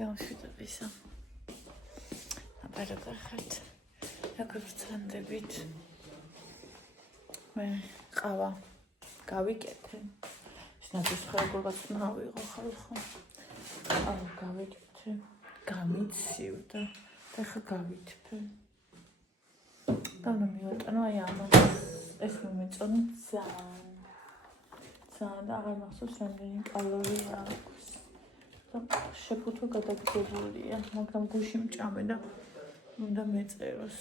დილამშვიდობისა. აბა როგორ ხართ? როგორ ვცანდებით? მე ყავა გავიკეთე. შნადის ხარგულაც ნავიღო ხალხო. ყავა გავიკეთე. გამიცივდა და ხა გავითფე. და ნუ მივატანო აი ამას. ეს მომეწონა ძალიან და აღარ მახსოვს რამდენი კალორია აქვს. შეფუთვა გადაგდებულია, მაგრამ გუში მჭამე და უნდა მეწეროს.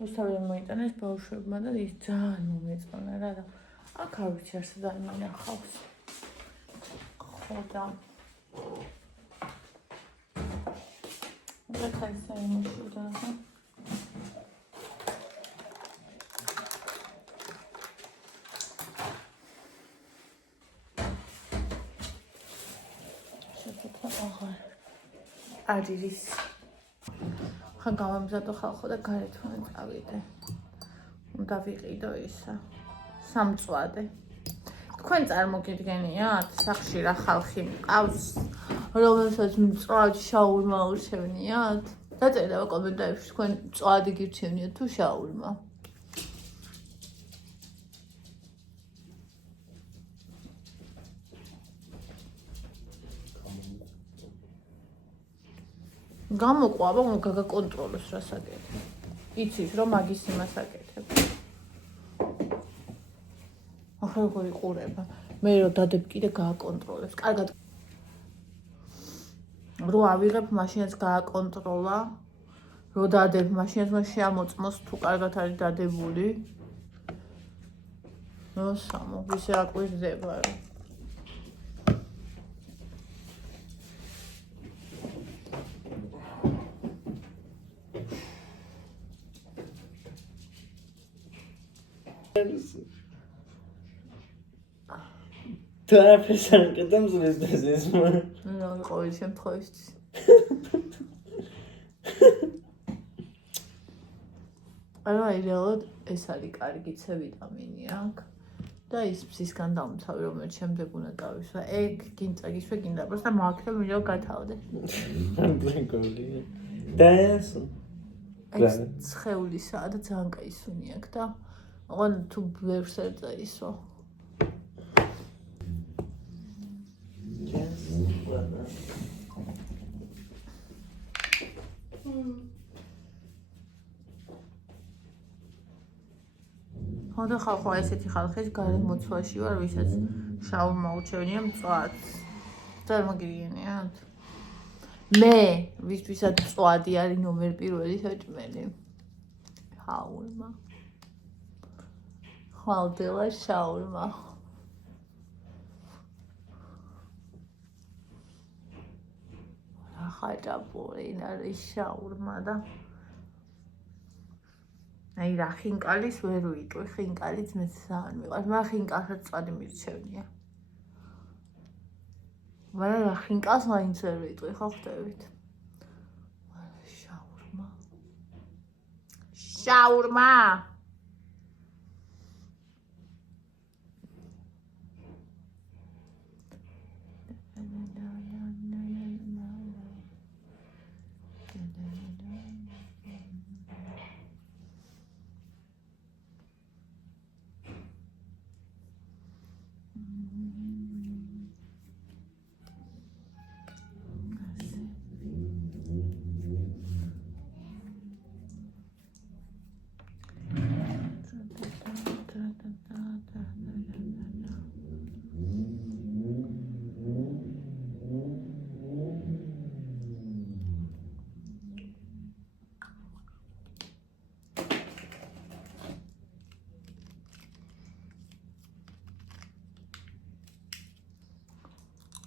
რუსთავი მოიტანეს ბავშვებმა და ის ძალიან მომეწონა რა და აქ არ ვიცი არსად არ მინახავს. ხო და რა ხაისა იმუშავდა რა. არის ხან გამომზადო ხალხო და გარეთ უნდა წავიდე. უნდა ვიყიდო ისა სამწვადე. თქვენ წარმოგიდგენიათ სახში რა ხალხი მყავს, რომელსაც მწვად შაურმა ურჩევნიათ? დაწერა კომენტარებში თქვენ მწვადი გირჩევნიათ თუ შაურმა? გამოყვავა უნდა გაგაკონტროლოს რა საკეთებ. იცის რომ მაგის იმას აკეთებ. ახლა როგორ იყურება? მე რო დადებ კიდე გააკონტროლებს. კარგად. რო ავიღებ მაშინაც გააკონტროლა. რო დადებ მაშინაც მას შეამოწმოს თუ კარგად არის დადებული. ნუ სამო, ისე აკვირდება რა. Τώρα πέσανε και τα μου λες τέσσερις μου. ნუ ყოველ შემთხვევაში. აი რეალურად ეს არის კარგი C ვიტამინი აქ და ის ფსისგან დამცავი რომელიც შემდეგ უნდა გავისვა. ეგ გინდა გისვა გინდა просто მაქრე მიდო გათავდე. Прикольно. Да ясно. ეს ცხეულისაა და ძალიან კაი სუნი აქვს და ოღონ თუ ბევრს ერწა ისო. ხოდა ხალხო ესეთი ხალხის გარეთ მოცვაში ვარ, ვისაც შაურმა ურჩევნია მწვადს. წარმოგიდგენიათ? მე, ვისთვისაც მწვადი არის ნომერ პირველი საჭმელი. შაურმა. ხვალდელა შაურმა. ხაჭაპური არის შაურმა და აი რა ხინკალის ვერ ვიტყვი, ხინკალიც მეც ძალიან მიყვარს, მაგრამ ხინკალსაც წვადი მირჩევნია. მაგრამ რა ხინკალს მაინც ვერ ვიტყვი, ხო ხვდებით? შაურმა. შაურმა!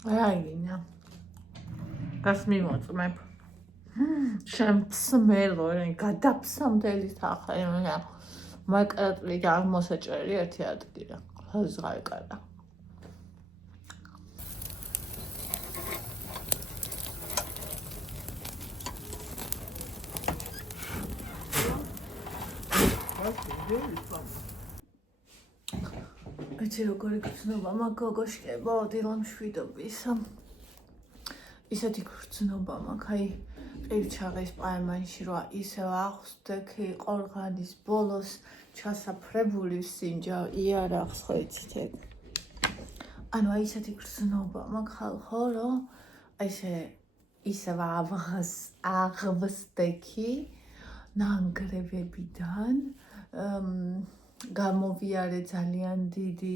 აიგინა. გას მიმოწმებ. შემცმელო, გადაფსამდელი სახე, მაკრატლი და მოსაჭრელი ერთი ადგილი. ხაზღაიკარა. Эти როგორი გრძნობა მაგ გოგოშკებო დილამშვიდობისა. ისეთი გრძნობა მაქვს, აი ყივჩაღის პაემანში რა ისევ აღვსდექი ყორღანის ბოლოს ჩასაფრებული სინჯა იარაღს ხო იცით ეგ. ანუ აი ისეთი გრძნობა მაქვს ხალხო, რომ ისევ აღვსდექი ნანგრევებიდან გამოვიარე ძალიან დიდი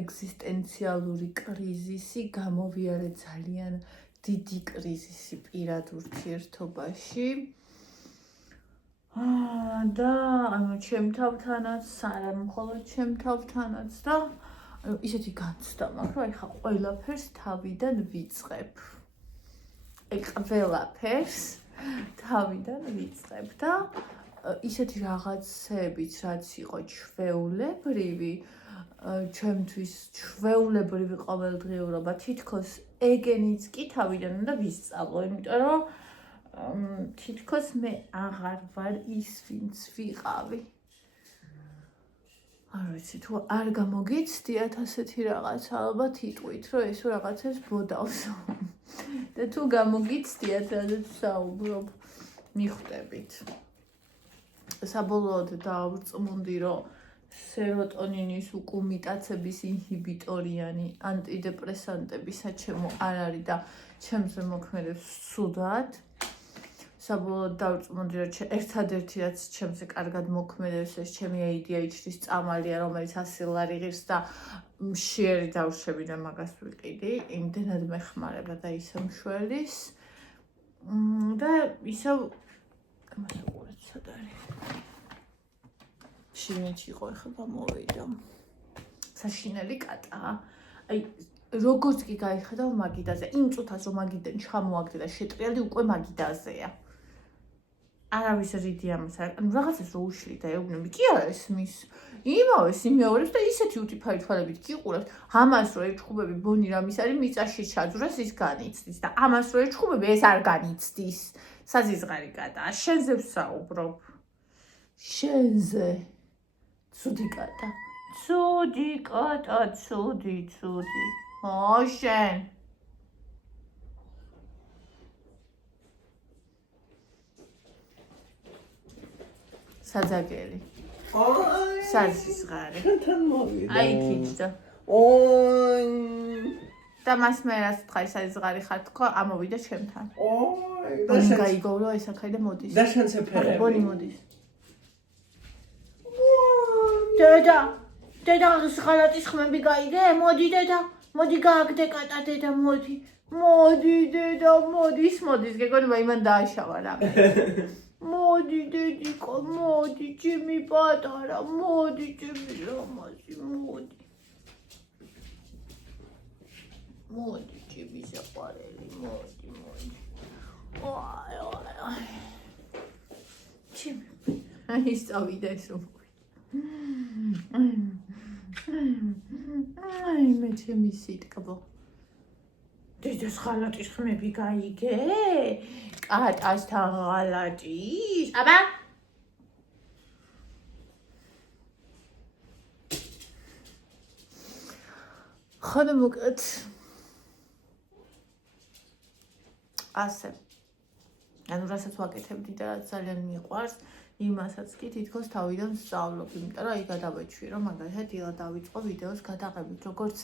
ეგზისტენციალური კრიზისი, გამოვიარე ძალიან დიდი კრიზისი პირად ურთიერთობაში. და ანუ ჩემ თავთანაც, არა მხოლოდ ჩემ თავთანაც და ისეთი განცდა მაქვს, რომ ეხა ყველაფერს თავიდან ვიწყებ. ყველაფერს თავიდან ვიწყებ და ისეთი რაღაცებიც, რაც იყო ჩვეულებრივი, ჩემთვის ჩვეულებრივი ყოველდღიურობა, თითქოს ეგენიც კი თავიდან უნდა ვისწავლო, იმიტომ რომ თითქოს მე აღარ ვარ ის, ვინც ვიყავი. არ ვიცი, თუ არ გამოგიცდიათ ასეთი რაღაცა, ალბათ იტყვით, რომ ეს რაღაცებს ბოდავსო. და თუ გამოგიცდიათ, რადგან საუბრობ, მიხვდებით. საბოლოოდ დავწმუნდი, რომ სეროტონინის უკუმიტაცების ინჰიბიტორიანი ანტიდეპრესანტები საჩემო არ არის და ჩემზე მოქმედებს ცუდად. საბოლოოდ დავწმუნდი, რომ ერთადერთი რაც ჩემზე კარგად მოქმედებს, ეს ჩემი ADHD-ის წამალია, რომელიც 100 ლარი ღირს და მშიერი დავშები და მაგას ვიყიდი, იმდენად მეხმარება და ისე მშველის. და ისევ ამას უყურეთ სად არის. შინეთში იყო ეხება მოვიდა. საშინელი კატაა. აი როგორც კი გაიხედავ მაგიდაზე, იმ წუთას რომ მაგიდან ჩამოაგდე და შეტრიალდი უკვე მაგიდაზეა. არავის რიდი ამას არ, ანუ რაღაცას რო უშლი და ეუბნები, კი არა ესმის. იმავეს იმეორებს და ისეთი უტიფარი თვალებით გიყურებს. ამას რო ერჩხუბები ბონი რამის არის მიწაში ჩაძვრას ის განიცდის და ამას რო ერჩხუბები ეს არ განიცდის. საზიზღარი კატაა, შენზე ვსაუბრობ. შენზე. ცუდი კატა. ცუდი კატა, ცუდი. შენ. საძაგელი. საზიზღარი. შენთან მოვიდა. აი ქიჩდა. და მას მე რას ვთქარი საზიზღარი ხარ თქო, ამოვიდა ჩემთან. და შენ გაიგოვრო ეს აქა და მოდის. და შენ ცეფერები. ბონი მოდის. დედა ღალატის ხმები გაიგე? მოდი დედა. მოდი გააგდე კატა დედა, მოდი. მოდი დედა, მოდის, გეგონება იმან დააშავა რამე. მოდი დედიკო, მოდი, ჩემი პატარა, მოდი, ჩემი რამაზი, მოდი. მოდი, ჩემი საყვარელი, მოდი. აი. ჩემი. ის წავიდა ეს რომ. აი, მე ჩემი სიტკბო. დედას ღალატის ხმები გაიგე? კატასთან ღალატის? აბა? ხოდა მოკეთ. ასე. ანუ რასაც ვაკეთებდი და რაც ძალიან მიყვარს, იმასაც კი თითქოს თავიდან ვსწავლობ, იმიტომ რომ აი გადავეჩვი, რომ მაგალითად დილა დავიწყო ვიდეოს გადაღებით, როგორც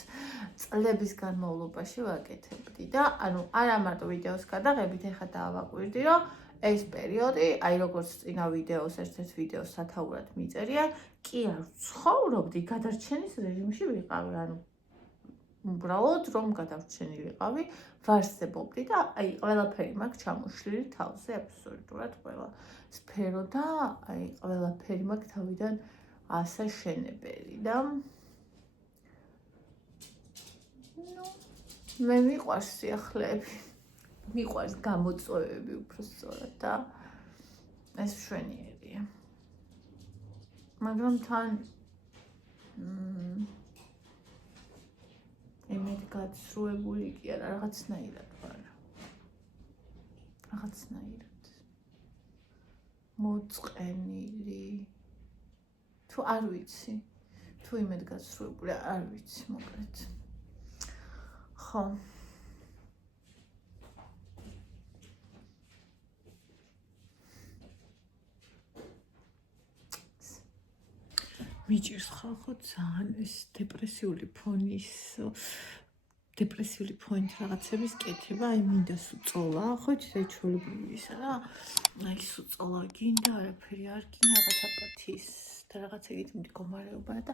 წლების განმავლობაში ვაკეთებდი და ანუ არა მარტო ვიდეოს გადაღებით, ეხლა დავაკვირდი, რომ ეს პერიოდი, აი როგორც წინა ვიდეოს ერთ-ერთ ვიდეოს სათაურად მიწერია, კი არ ცხოვრობდი, გადარჩენის რეჟიმში ვიყავი, ანუ უბრალოდ რომ გადარჩენილი ვიყავი, ვარსებობდი და აი ყველაფერი მაქვს ჩამოშლილი თავზე აბსოლუტურად ყველა სფერო და აი ყველაფერი მაქვს თავიდან ასე შენებელი და მე მიყვარს სიახლეები, მიყვარს გამოწვევები უფრო სწორად და ეს მშვენიერია. მაგრამ თან იმედ გაცრუებული კი არა, რაღაცნაირად ვარ. რაღაცნაირად. მოწყენილი. თუ არ ვიცი, თუ იმედ გაცრუებული არ ვიცი, მოკლედ. ხო. მიჭირს ხალხო ძალიან ეს დეპრესიული ფონით რაღაცების კეთება, აი მინდა სუწოლა, ხო იცი ჩვეულებრივი ისა რა, აი სუწოლა გინდა, არაფერი არ გინდა, რაღაცა პათის და რაღაცა ეგეთი მდგომარეობა და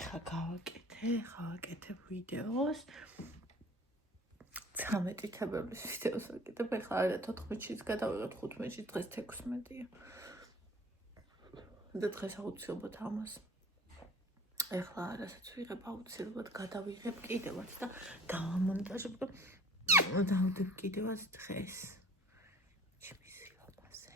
ეხლა გავაკეთებ ვიდეოს 13 თებერვლის ვიდეოს ვაკეთებ, ეხლა არა 14-ის გადავიღებ 15-ის, დღეს 16-ია და დღეს აუცილებლად ამას ეხლა რასაც ვიღებ აუცილებლად გადავიღებ კიდევაც და გავამონტაჟებ და დავდებ კიდევაც დღეს ჩემს ლამაზე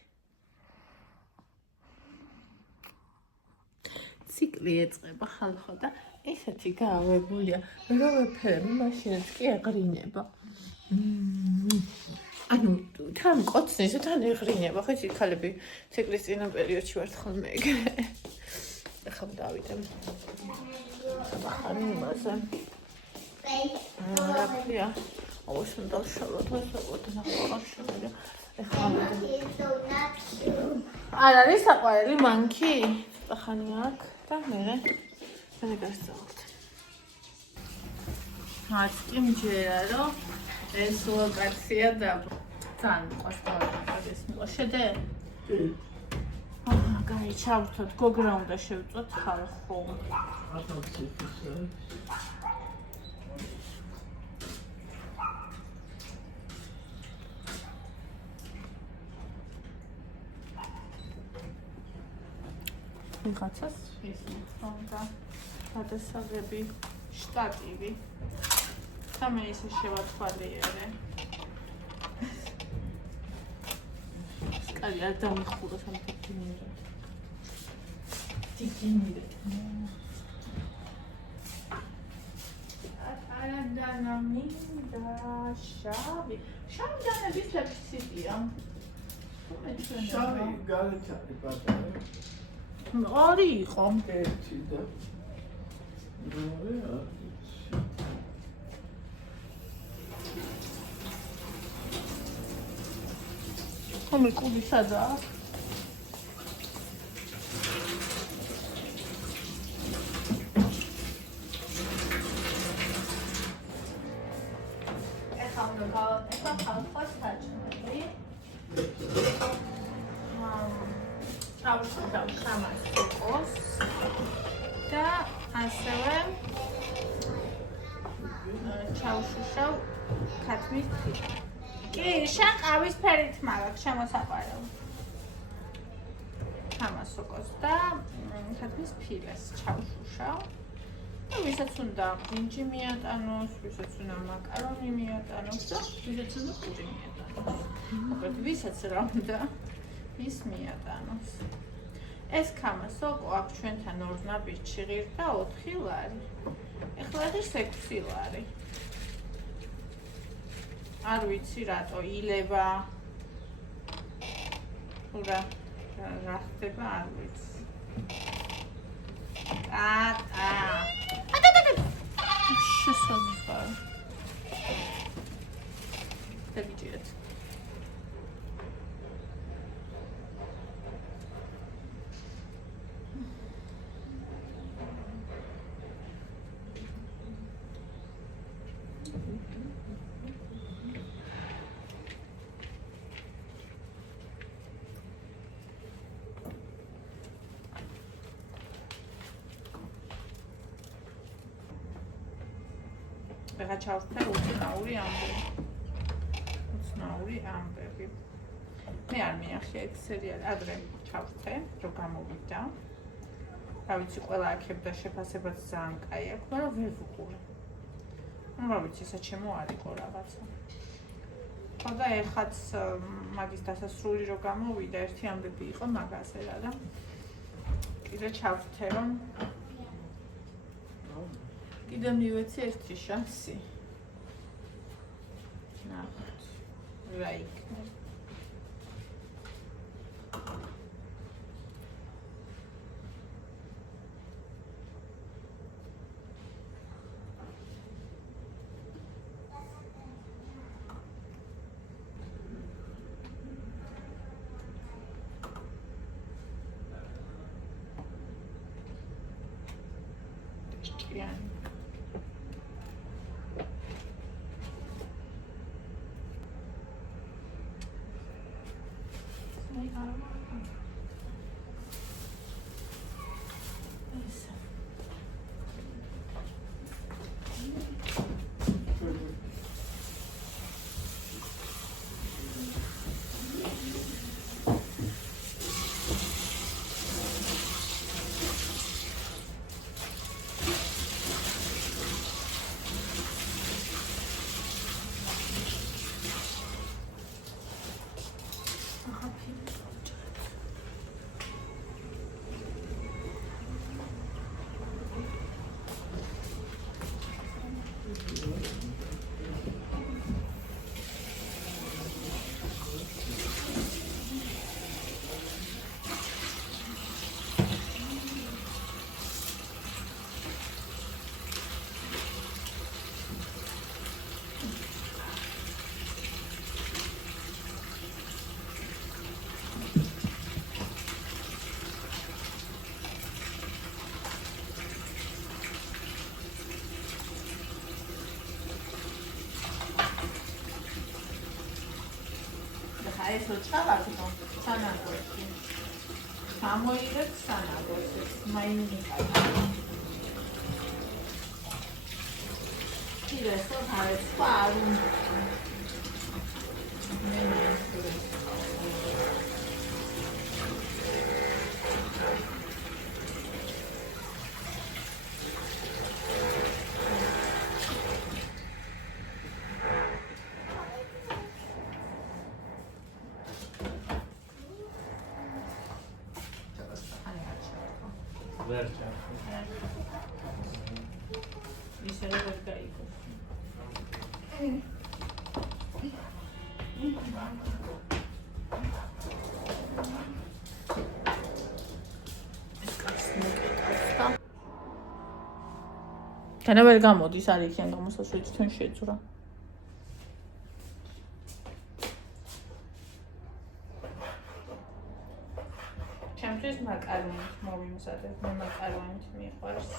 ციკლი ეწყება ხალხო და ესეთი გაავებულია რომ ვეფერები მაშინაც კი ეღრინება ანუ თან კოცნის თან ეღრინება ხო იცი ქალები ციკლის წინა პერიოდში ვართ ხოლმე ეგრე ეხლა დავიდებ ახალი იმაზე რაფია ოვშენ დავშალო დღეს ვაკეთე ნახევარშია ეხლა არ არის საყვარელი მანქი ახანი აქ და მე გასწავლთ არც კი მჯერა რომ ეს ლოკაცია და ძალიან ყოველთვის მოყვა შედე Gari ჩავთოთ გოგრა უნდა შევწოთ ხალხო. ვიღაცას ის უნდა გადასაღები შტატივი. და მე ისე შევათვალიერე. Скажи, а там их худо сам тикинирет. Тикинирет. Арандана минда шави. Шави дана бисла псития. შავი გარეთანი პატარა. არი იყო. ერთი და მეორე ხომი კუბი სადაა? ეხლა ხალხოს საჭმელი. ჩავშალ ხამას სოკოს და ასევე ჩავშუშავ ქათმის ფილი. კი, შენ ყავის ფერით მაგაქვს შემოსაყვარო. ხამას სოკოს და ქათმის ფილეს ჩავშუშავ. და ვისაც უნდა ბრინჯი მიატანოს, ვისაც უნდა მაკარონი მიატანოს და ვისაც უნდა პური მიატანოს. მოკლედ ვისაც რა უნდა ის მიატანოს. ეს ხამას სოკო აქ ჩვენთან 2 ნაბიჯი ღირდა 4 ლარი. ეხლა ღირს 6 ლარი. არ ვიცი რატო ილება ურა რა ხდება არ ვიცი შესაძლოა დავიჭირეთ რა ჩავწერ უცნაური ამბები. მე არ მიახია ეს სერიალი, ადრე ჩავწერ, რომ გამოვიდა. რა ვიცი, ყველა აქებდა შეფასებაც ძალიან კაი აქვს, მაგრამ ვერ ვუყურე. რა ვიცი, საჩემო არ იყო რაღაცა. ხოდა ეხაც მაგის დასასრული რომ გამოვიდა, ერთი ამბები იყო მაგაზე რა და კიდე ჩავწერ, რომ კიდე მივეცი ერთი შანსი. ნახოთ. რა იქნება. ჭკვიანი. ეს რო ჩავაგდო სანაგოში გამოიღებ სანაგოს ეს მაინიკა ირესო ხარეს პარუ ისე როგორ გაიგო განა ვერ გამოდის არ იქიან გამოსასვლელი თვითონ შეძურა ჩემთვის მაკარონით მოვიმზადებ მე მაკარონით მიყვარს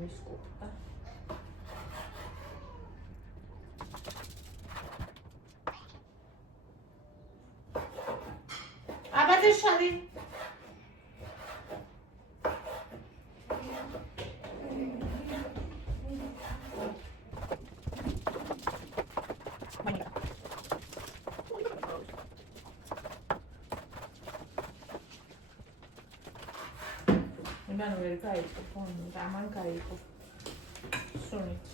Desculpa. Abate Shari. მან ვერ გაიგო ფონი და მან გაიგო სუნით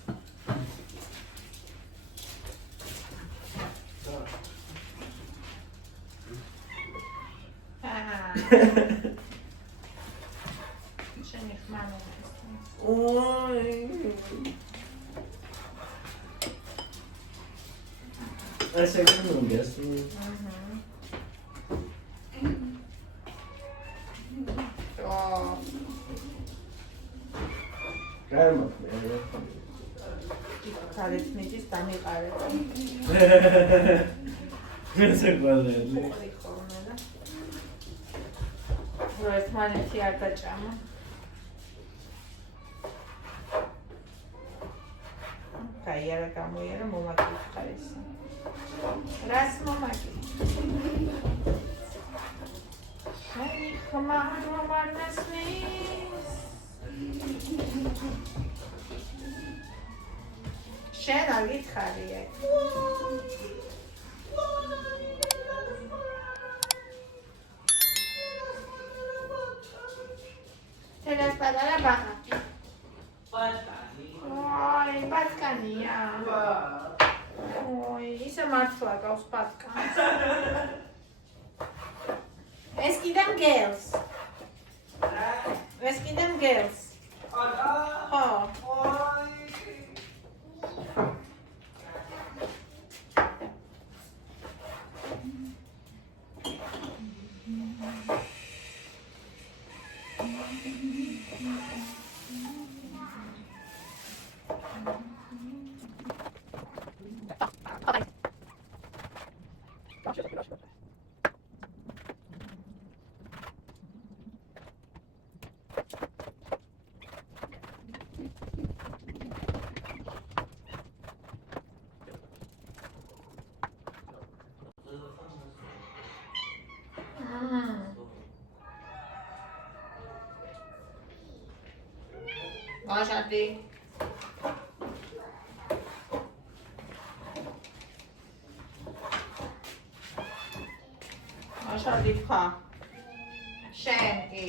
შენი ხმანა ოი ასე გუნდეს Կարեց մեջից տանիղարը Ես է գալել Փոխրի խորները Որ ես մանեցի արտաճամը Կա երակամույերը մոմակի կարեցի Ռաս մոմակի Շանի խմար մոմարնաս մեզ შენ არ გითხარიე. თელას პატარა ბაღი. პატკანი. ოი, პატკანია. ოი, ისე მართლა გავს პატკანს. ეს კიდემ გელს. ეს კიდემ გელს. არა. ხო. ოი. მაშადი. მაშადი ხა. შენ კი.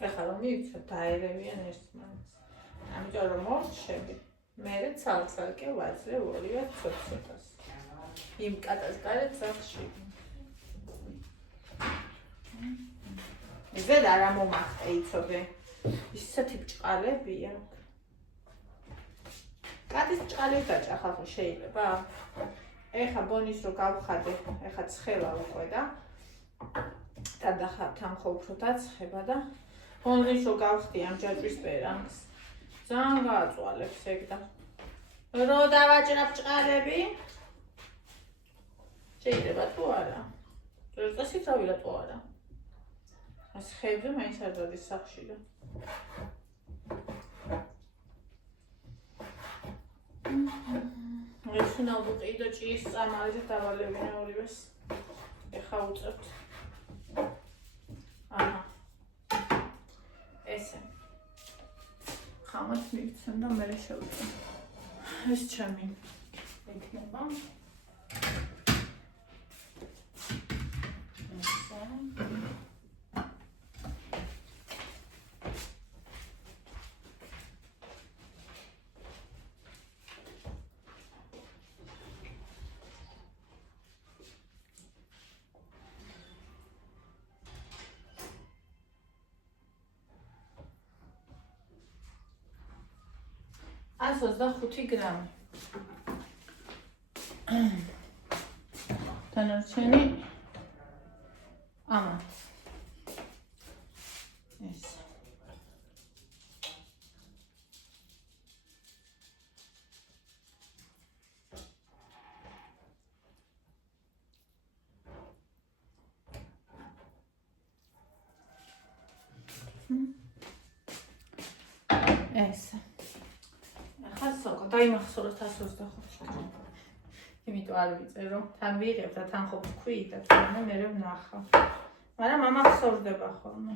ეხლა რომ მივიცოთ დაერევიან ერთმანეთს. ამიტომ რომ მორჩები, მერე ცალ-ცალკე ვაძლევ ორივე ცოტ-ცოტას. იმ კატას გარეთ სახში. ზედ არ მომახტე იცოდე. ისეთი ბჭყალები აქვს. კატის ბჭყალებს დაჭახავ შეიძლება? ეხლა ბონის რო გავხადე, ეხლა ცხელა უკვე და თანხო უფრო დაცხება და ბონის რო გავხდი ამ ჯაჭვის პერანგს. ძალიან გააწვალებს ეგ და რო დავაჭრა ბჭყალები შეიძლება თუ არა? წესით რავი რატო არა? ეს ხებზე მაინც არ დადის სახში და ეს ნაუბი და ჭის წამალზე დავალებინე ორივეს. ეხა უწევთ. აჰა. ესე. ხამაც მივიცემ და მერე შევწევ. ეს ჩემი იქნება. ესე. Asta 25 grame. Tanărceni ama. Yes. Essa. ხასოკო დაიმახსოვროთ 125. იმიტომ არ ვიწერო. თან ვიღებ და თან ხო ვქვი და თვითონ მერე ვნახავ. მაგრამ ამახსოვრდება ხოლმე.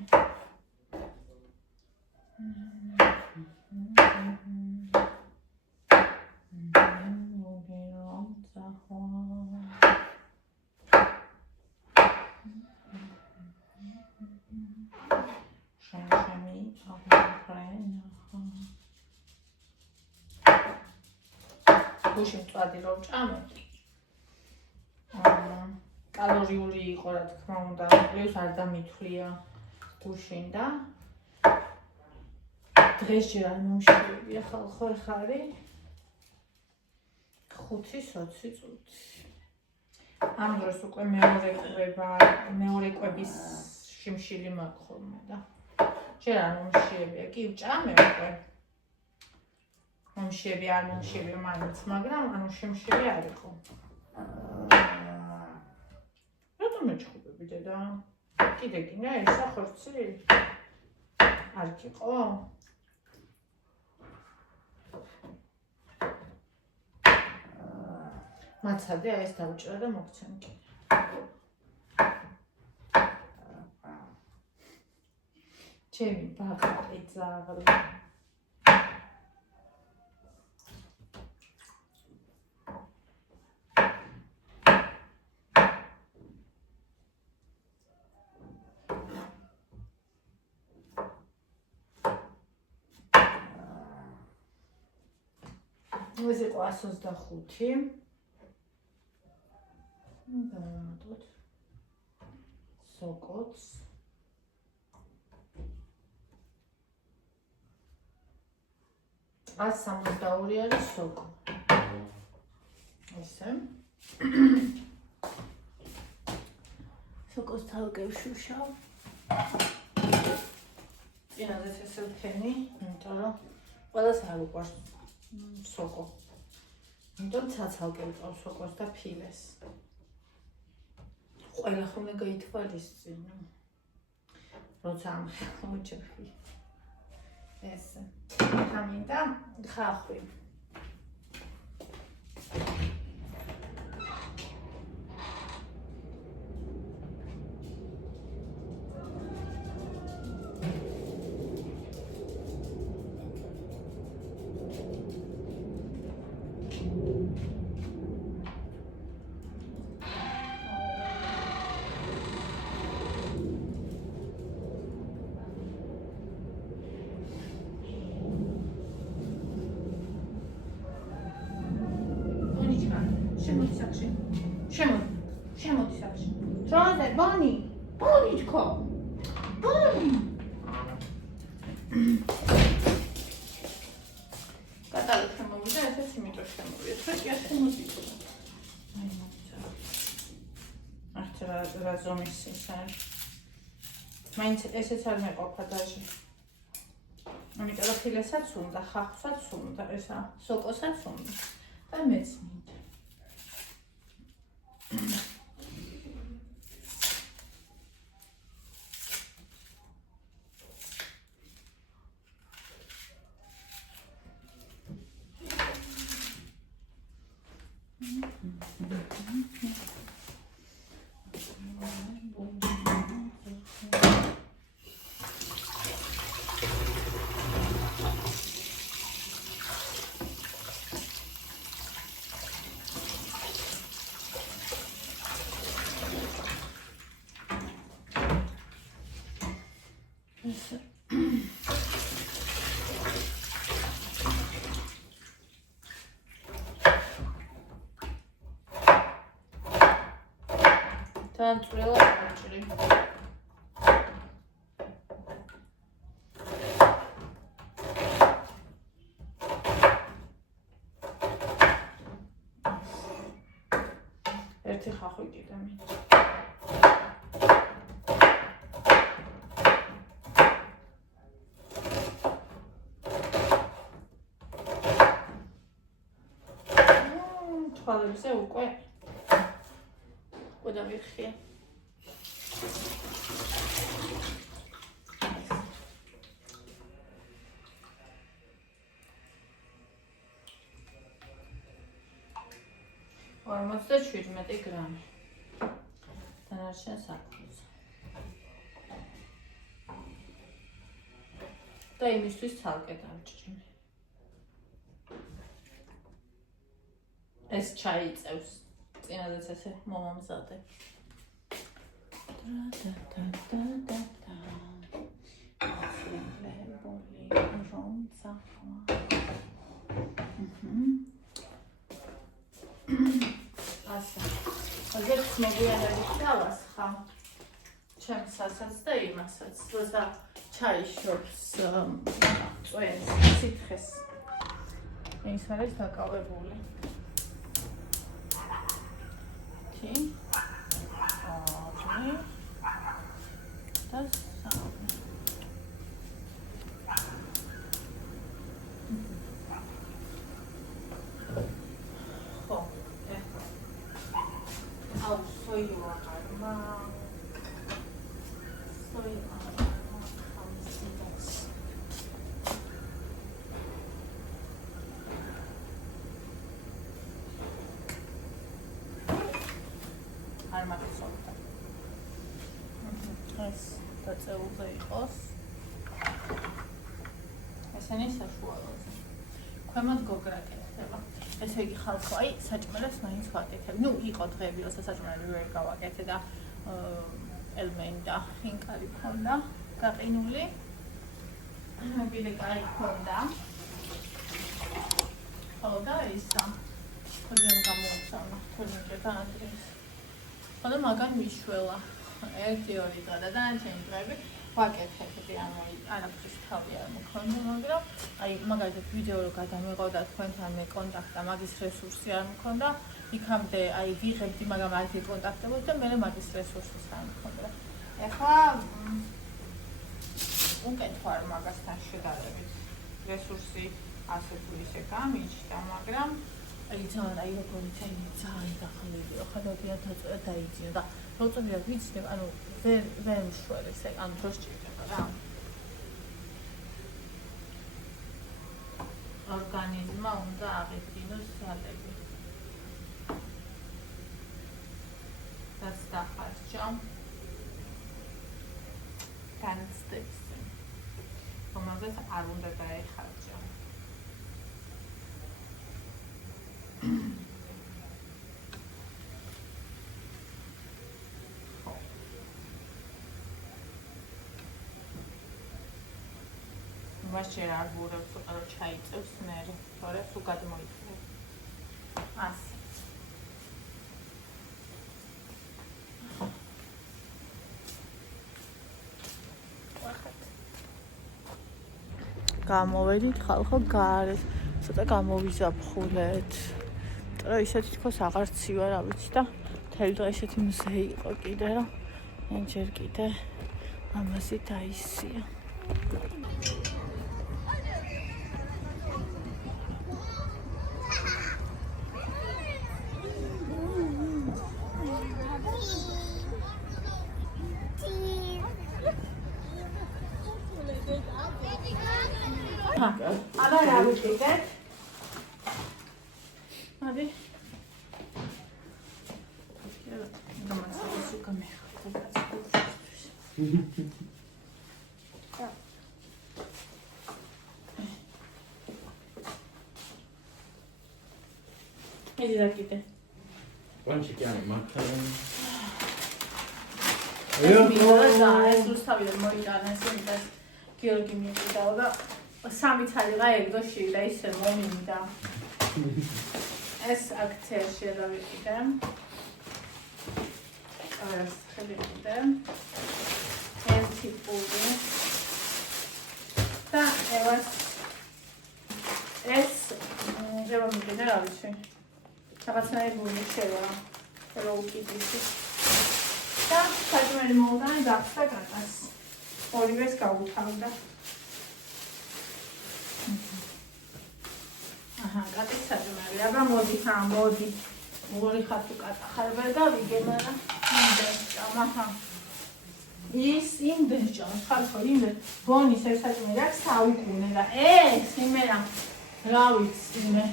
გუშინ წვადი რომ ჭამეთ. კალორიული იყო რა თქმა უნდა, პლუს არ დამითვლია გუშინ და დღეს ჯერ არ მომშვიდია ხალხო ხარი 5-20 წუთი. ამ დროს უკვე მეორე კვების შიმშილი მაქვს ხოლმე და ჯერ არ მომშვიდია, კი ვჭამე უკვე. მომშები არ მომშები მაინც, მაგრამ ანუ შემშები არ იყო. რატომ მეჩხუბები დედა? კიდე გინდა ესა ხორცი? არ გიყო? მაცადე ეს დავჭრა და მოგცემ კიდე. ჩემი ბაბა იცაღლი. ეს იყო 125. დავამატოთ სოკოც. ას 62 არის სოკო. ესე. სოკოს თავკე ვშუშავ. წინაზე ესე ვქენი, იმიტომ რომ ყველას არ უყვარს სოკო. იმიტომ ცაცალკე ვიყავს სოკოს და ფილეს. ყველა ხომ უნდა გაითვალისწინო. როცა ამოჭრხი. ეს ამინდა ხახვი. შემოდი სახში. დროზე ბონი. ბონიჩკო. ბონი. კატალოგ შემოვიდა, ესეც იმიტომ შემოვიდა. თქვენ შემოდით. აი მოიცა. ახლა ზომის ის არის. მაინც ესეც არ მეყოფა დაჟე. ამიტომ რა ფილესაც უნდა, ხახვსაც უნდა, ესა სოკოსაც უნდა. და მეც მინდა. Tantrela actually. ერთი ხახვი კიდე მინდა. თვალებზე უკვე დავიხია. Ormozda 17 გრამი. დანარჩენ საქმეს. და იმისთვის ცალკე დავჭრინე. ეს ჩაი წევს. წინადაც ესე მომამზადე. azért მოგვიანებით დავასხა ჩემს ასած და იმასაც, როცა ჩაიშობს წვენს, სითხეს. ის არის დაკავებული. დაწეულზე იყოს. ესენი საშუალოზე. ქვემოთ გოგრაკეთდება. ესე იგი ხალხო, აი, საჭმელებს მაინც ვაკეთებ. ნუ იყო დღეები, როცა საჭმელი ვერ გავაკეთე და ელმენი და ხინკალი ქონდა გაყინული. მობილე კაი ქონდა. ხო და ისა. ხოდემ გამოვწავნა, თორემ დაანდრეს. ხოდა მაგან მიშველა. 1-2 დღე და დანარჩენი დღეები ვაკეთებდი, ანუ არაფრის თავი არ მქონდა, მაგრამ აი მაგალითად ვიდეო რო გადამეყო და თქვენთან მე კონტაქტა მაგის რესურსი არ მქონდა, იქამდე აი ვიღებდი, მაგრამ არ ვიკონტაქტებოდი და მე მაგის რესურსიც არ მქონდა. ეხლა უკეთ ვარ მაგასთან შედარებით. რესურსი ასე თუ ისე გამიჩნდა, მაგრამ აი ძალიან როგორი ძალიან დახმარებული ხალხი დაწერა დაიძინა და როწმია ვიცნებ, ანუ ვერ მშვერეს, ანუ დროს ჭირდება რა. ორგანიზმმა უნდა აღიდგინოს ძალები. რაც დახარჯა. განცდებს. რომელზეც არ უნდა დაეხარჯა. ვაშერ არ ვურევს უყარო ჩაიწევს მერე, თორე თუ გადმოიწევს. ასე. გამოვედით ხალხო გარეთ, ცოტა გამოვიზაფხულეთ. და ისე თითქოს აღარ ცივა რა ვიცი და მთელი დღე ესეთი მზე იყო კიდე რომ ენჯერ კიდე ამასი დაისია. აბა რა ვიყიდეთ? მოდი. გამასაკუთრებულ გამეხატებას. ეს რა კიდე? პანჩიკიანი მაქარონი. ეს რუსთავიდან მოიტანა ეს იმიტას გიორგი მიიყიდა და სამი ცალიღა ერგოში და ისე მომინდა. ეს აქციაში დავიყიდე. არას ხელიყიდე. ერთი პუდი. და ევას ეს ზევა მიგდე რა ვიცი. რაღაცნაირი გული შევა. რა უკიდისი. და საჭმელი მოვდანი დახსა კაკას. ორივეს გავუთავდა. კატის საჭმელი. აბა მოდი, მოდი. ორი ხათი კატა ხარბერ გავიგე, მაგრამ იმდენჭა, ის იმდენჭა, ხალხო იმდენ. ბონის ეს საჭმელი აქვს საუკუნე და ეს იმერა რა ვიცი მე.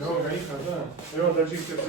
Jo, ga ich da. Jo, da schickt jetzt